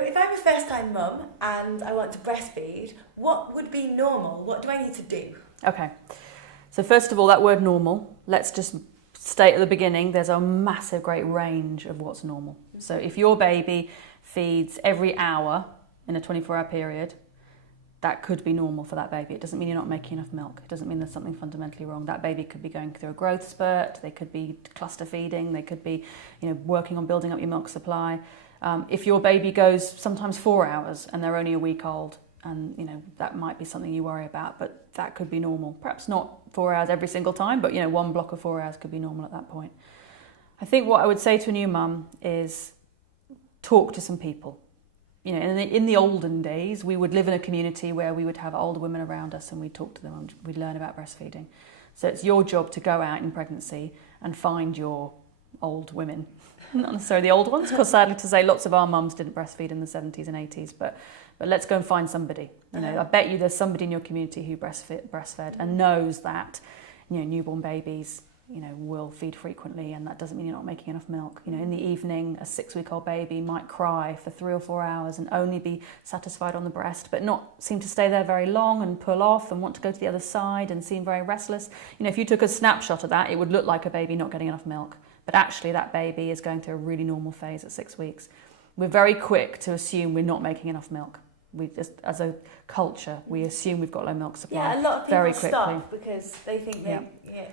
if I'm a first-time mum and I want to breastfeed, what would be normal? What do I need to do? Okay, so first of all, that word normal, let's just state at the beginning, there's a massive, great range of what's normal. So if your baby feeds every hour in a 24-hour period, that could be normal for that baby. It doesn't mean you're not making enough milk. It doesn't mean there's something fundamentally wrong. That baby could be going through a growth spurt. They could be cluster feeding. They could be, working on building up your milk supply. If your baby goes sometimes 4 hours and they're only a week old, and that might be something you worry about, but that could be normal. Perhaps not 4 hours every single time, but one block of 4 hours could be normal at that point. I think what I would say to a new mum is talk to some people. In the olden days, we would live in a community where we would have older women around us and we'd talk to them and we'd learn about breastfeeding. So it's your job to go out in pregnancy and find your old women. Not necessarily the old ones, because sadly to say, lots of our mums didn't breastfeed in the 70s and 80s, but let's go and find somebody. I bet you there's somebody in your community who breastfed and knows that newborn babies will feed frequently, and that doesn't mean you're not making enough milk. In the evening, a 6-week-old baby might cry for 3 or 4 hours and only be satisfied on the breast, but not seem to stay there very long and pull off and want to go to the other side and seem very restless. If you took a snapshot of that, it would look like a baby not getting enough milk, but actually that baby is going through a really normal phase at 6 weeks. We're very quick to assume we're not making enough milk. We just, as a culture, we assume we've got low milk supply. Yeah, a lot of very people quickly. stop because they think they... Yeah.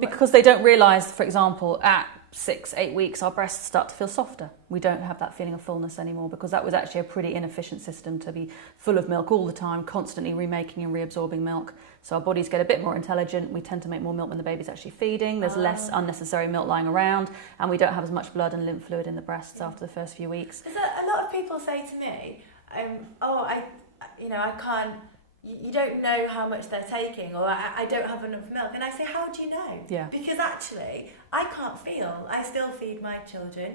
Because they don't realise, for example, at 6-8 weeks, our breasts start to feel softer. We don't have that feeling of fullness anymore, because that was actually a pretty inefficient system to be full of milk all the time, constantly remaking and reabsorbing milk. So our bodies get a bit more intelligent. We tend to make more milk when the baby's actually feeding. There's less unnecessary milk lying around, and we don't have as much blood and lymph fluid in the breasts after the first few weeks. A lot of people say to me, I can't... You don't know how much they're taking, or I don't have enough milk. And I say, how do you know? Yeah. Because actually, I can't feel. I still feed my children,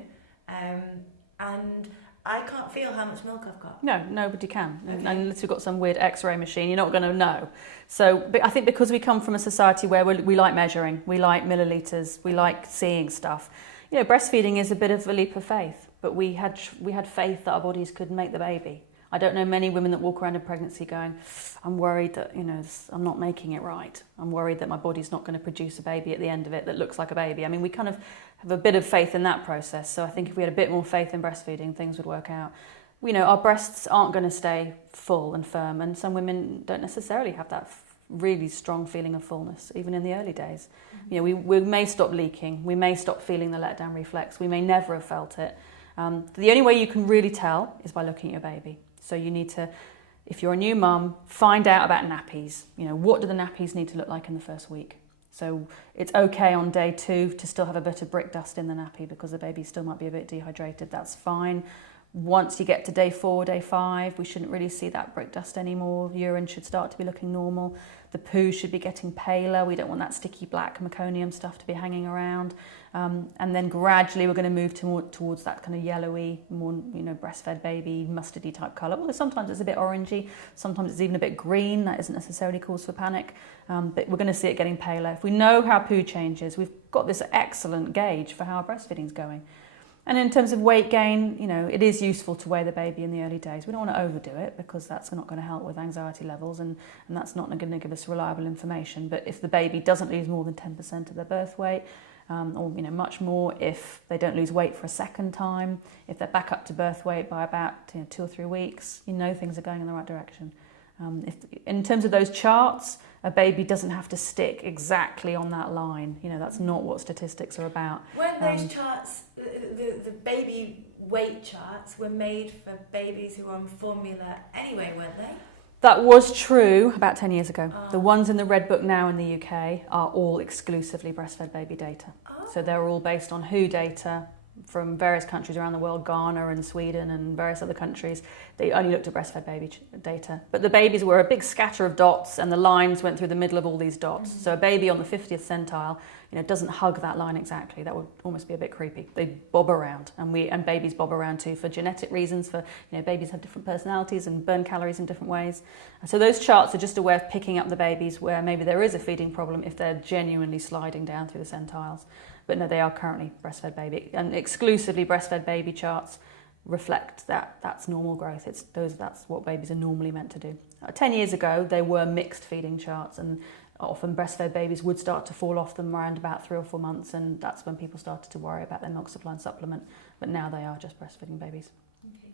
and I can't feel how much milk I've got. No, nobody can. Okay. Unless you've got some weird X-ray machine, you're not going to know. So but I think because we come from a society where we like measuring, we like millilitres, we like seeing stuff. Breastfeeding is a bit of a leap of faith, but we had faith that our bodies could make the baby. I don't know many women that walk around in pregnancy going, I'm worried that, I'm not making it right. I'm worried that my body's not going to produce a baby at the end of it that looks like a baby. I mean, we kind of have a bit of faith in that process. So I think if we had a bit more faith in breastfeeding, things would work out. Our breasts aren't going to stay full and firm, and some women don't necessarily have that really strong feeling of fullness, even in the early days. Mm-hmm. We may stop leaking. We may stop feeling the letdown reflex. We may never have felt it. The only way you can really tell is by looking at your baby. So you need to, if you're a new mum, find out about nappies. What do the nappies need to look like in the first week? So it's okay on day 2 to still have a bit of brick dust in the nappy because the baby still might be a bit dehydrated. That's fine. Once you get to day 4, day 5, we shouldn't really see that brick dust anymore. Urine should start to be looking normal. The poo should be getting paler. We don't want that sticky black meconium stuff to be hanging around. And then gradually we're going to move towards that kind of yellowy, more breastfed baby, mustardy type colour. Although sometimes it's a bit orangey, sometimes it's even a bit green. That isn't necessarily cause for panic, but we're going to see it getting paler. If we know how poo changes, we've got this excellent gauge for how our breastfeeding's going. And in terms of weight gain, it is useful to weigh the baby in the early days. We don't want to overdo it because that's not going to help with anxiety levels, and that's not going to give us reliable information. But if the baby doesn't lose more than 10% of their birth weight, or much more if they don't lose weight for a second time, if they're back up to birth weight by about 2 or 3 weeks, things are going in the right direction. If in terms of those charts, a baby doesn't have to stick exactly on that line. That's not what statistics are about. Weren't those charts, the baby weight charts, were made for babies who were on formula anyway, weren't they? That was true about 10 years ago. The ones in the Red Book now in the UK are all exclusively breastfed baby data. So they're all based on WHO data from various countries around the world, Ghana and Sweden and various other countries. They only looked at breastfed baby data. But the babies were a big scatter of dots, and the lines went through the middle of all these dots. Mm-hmm. So a baby on the 50th centile, doesn't hug that line exactly. That would almost be a bit creepy. They bob around, and babies bob around too for genetic reasons. For babies have different personalities and burn calories in different ways. And so those charts are just a way of picking up the babies where maybe there is a feeding problem if they're genuinely sliding down through the centiles. But no, they are currently breastfed baby, and exclusively breastfed baby charts reflect that that's normal growth. That's what babies are normally meant to do. 10 years ago, they were mixed feeding charts, and often breastfed babies would start to fall off them around about 3 or 4 months, and that's when people started to worry about their milk supply and supplement. But now they are just breastfeeding babies. Okay.